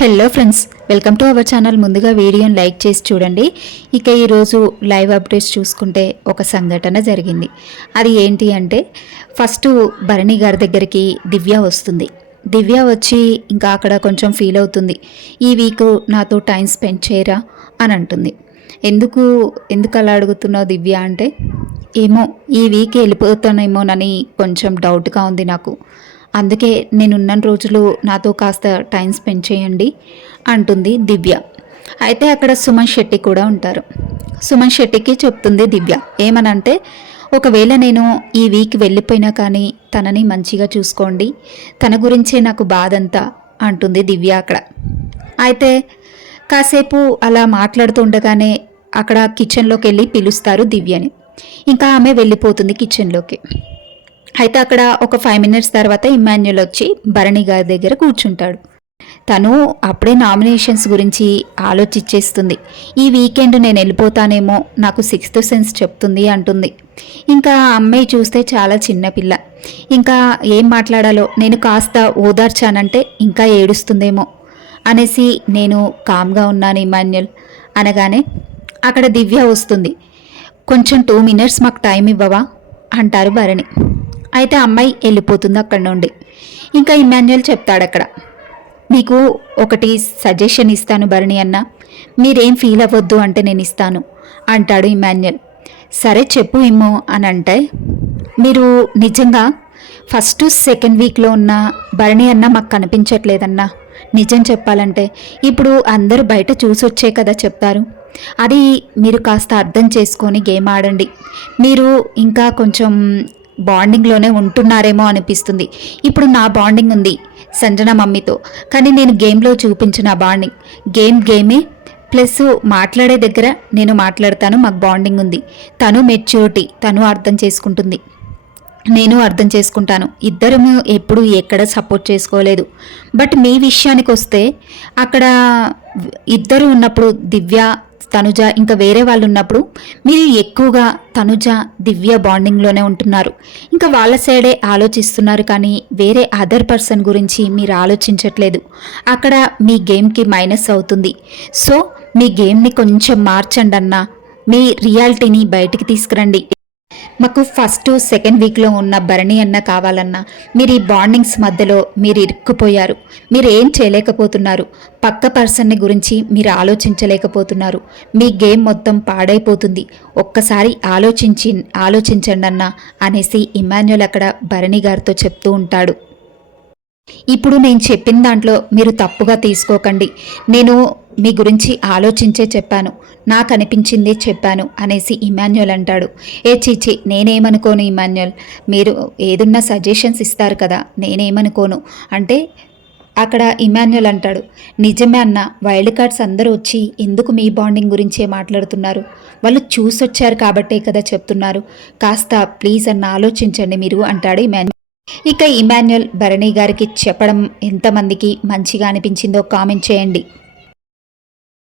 Hello friends, welcome to our channel. ముందుగా వీడియోని like చేసి చూడండి. ఇక ఈరోజు లైవ్ అప్డేట్స్ చూసుకుంటే ఒక సంఘటన జరిగింది. అది ఏంటి అంటే, ఫస్ట్ భరణి గారి దగ్గరికి దివ్య వస్తుంది. దివ్య వచ్చి ఇంకా అక్కడ కొంచెం ఫీల్ అవుతుంది. ఈ వీక్ నాతో టైం స్పెండ్ చేయరా అని అంటుంది. ఎందుకు అలా అడుగుతున్నావు దివ్య అంటే, ఏమో ఈ వీక్ వెళ్ళిపోతానేమోనని కొంచెం డౌట్గా ఉంది నాకు. అందుకే నేనున్న రోజులు నాతో కాస్త టైం స్పెండ్ చేయండి అంటుంది దివ్య. అయితే అక్కడ సుమన్ శెట్టి కూడా ఉంటారు. సుమన్ శెట్టికి చెప్తుంది దివ్య ఏమనంటే, ఒకవేళ నేను ఈ వీక్ వెళ్ళిపోయినా కానీ తనని మంచిగా చూసుకోండి, తన గురించే నాకు బాధంతా అంటుంది దివ్య అక్కడ. అయితే కాసేపు అలా మాట్లాడుతుండగానే అక్కడ కిచెన్లోకి వెళ్ళి పిలుస్తారు దివ్యని. ఇంకా ఆమె వెళ్ళిపోతుంది కిచెన్లోకి. అయితే అక్కడ ఒక 5 minutes తర్వాత ఇమ్మాన్యుల్ వచ్చి భరణి గారి దగ్గర కూర్చుంటాడు. తను అప్పుడే నామినేషన్స్ గురించి ఆలోచించేస్తుంది. ఈ వీకెండ్ నేను వెళ్ళిపోతానేమో, నాకు 6th సెన్స్ చెప్తుంది అంటుంది. ఇంకా అమ్మాయి చూస్తే చాలా చిన్నపిల్ల. ఇంకా ఏం మాట్లాడాలో నేను కాస్త ఓదార్చానంటే ఇంకా ఏడుస్తుందేమో అనేసి నేను కామ్గా ఉన్నాను ఇమ్మాన్యుల్ అనగానే అక్కడ దివ్య వస్తుంది. కొంచెం 2 minutes మాకు టైం ఇవ్వవా అంటారు భరణి. అయితే అమ్మాయి వెళ్ళిపోతుంది అక్కడ నుండి. ఇంకా ఇమ్మాన్యుల్ చెప్తాడు అక్కడ, మీకు ఒకటి సజెషన్ ఇస్తాను భరణి అన్న, మీరేం ఫీల్ అవ్వద్దు అంటే నేను ఇస్తాను అంటాడు ఇమ్మాన్యుల్. సరే చెప్పు ఇమ్మో అని అంటే, మీరు నిజంగా ఫస్ట్ సెకండ్ వీక్లో ఉన్న భరణి అన్న మాకు కనిపించట్లేదన్నా. నిజం చెప్పాలంటే ఇప్పుడు అందరూ బయట చూసొచ్చే కదా చెప్తారు. అది మీరు కాస్త అర్థం చేసుకొని గేమ్ ఆడండి. మీరు ఇంకా కొంచెం బాండింగ్లోనే ఉంటున్నారేమో అనిపిస్తుంది. ఇప్పుడు నా బాండింగ్ ఉంది సంజన మమ్మీతో, కానీ నేను గేమ్లో చూపించిన బాండింగ్ గేమే ప్లస్ మాట్లాడే దగ్గర నేను మాట్లాడతాను, మాకు బాండింగ్ ఉంది. తను మెచ్యూరిటీ, తను అర్థం చేసుకుంటుంది, నేను అర్థం చేసుకుంటాను. ఇద్దరము ఎప్పుడు ఎక్కడ సపోర్ట్ చేసుకోలేదు. బట్ మీ విషయానికి వస్తే అక్కడ ఇద్దరు ఉన్నప్పుడు దివ్య తనుజ ఇంకా వేరే వాళ్ళు ఉన్నప్పుడు మీరు ఎక్కువగా తనుజ దివ్య బాండింగ్లోనే ఉంటున్నారు. ఇంకా వాళ్ళ సైడే ఆలోచిస్తున్నారు, కానీ వేరే అదర్ పర్సన్ గురించి మీరు ఆలోచించట్లేదు. అక్కడ మీ గేమ్కి మైనస్ అవుతుంది. సో మీ గేమ్ని కొంచెం మార్చండి అన్నా, మీ రియాలిటీని బయటికి తీసుకురండి. మాకు ఫస్ట్ సెకండ్ వీక్లో ఉన్న భరణి అన్న కావాలన్నా, మీరు ఈ బాండింగ్స్ మధ్యలో మీరు ఇరుక్కుపోయారు. మీరు ఏం చేయలేకపోతున్నారు, పక్క పర్సన్ని గురించి మీరు ఆలోచించలేకపోతున్నారు. మీ గేమ్ మొత్తం పాడైపోతుంది. ఒక్కసారి ఆలోచించండి అన్న అనేసి ఇమ్మాన్యుల్ అక్కడ భరణి గారితో చెప్తూ ఉంటాడు. ఇప్పుడు నేను చెప్పిన దాంట్లో మీరు తప్పుగా తీసుకోకండి. నేను మీ గురించి ఆలోచించే చెప్పాను, నాకు అనిపించిందే చెప్పాను అనేసి ఇమ్మాన్యుల్ అంటాడు. చీచి నేనేమనుకోను ఇమ్మాన్యుల్, మీరు ఏదన్నా సజెషన్స్ ఇస్తారు కదా, నేనేమనుకోను అంటే అక్కడ ఇమ్మాన్యుల్ అంటాడు, నిజమే అన్న, వైల్డ్ కార్డ్స్ అందరూ వచ్చి ఎందుకు మీ బాండింగ్ గురించే మాట్లాడుతున్నారు? వాళ్ళు చూసొచ్చారు కాబట్టే కదా చెప్తున్నారు. కాస్త ప్లీజ్ అన్న ఆలోచించండి మీరు అంటాడు ఇమ్మాన్యుల్. ఇక ఇమ్మాన్యుల్ భరణి గారికి చెప్పడం ఎంతమందికి మంచిగా అనిపించిందో కామెంట్ చేయండి.